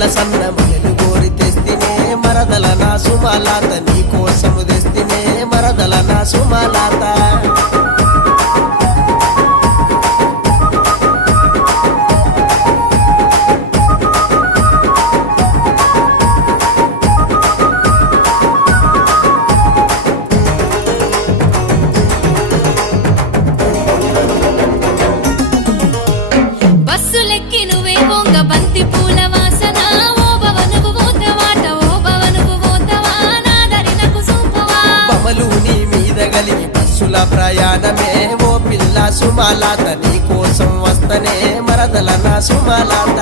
తెల్ల సన్న మల్లెలు గోరి తెస్తినే మరదల నా సుమలాత నీ కోసము తెస్తినే మరదల నా సుమలాత బస్సులెక్కి నువ్వే బొంగ బంతి పూల వాసన ఓ భవనుకు పోతవాట ఓ భవనుకు పోతవా నాదరినకు సూపవా బమలు నీ మీద గలిగి బస్సుల ప్రయాణమే ఓ పిల్ల సుమలాత నీ కోసం వస్తనే మరదల నా సుమలాత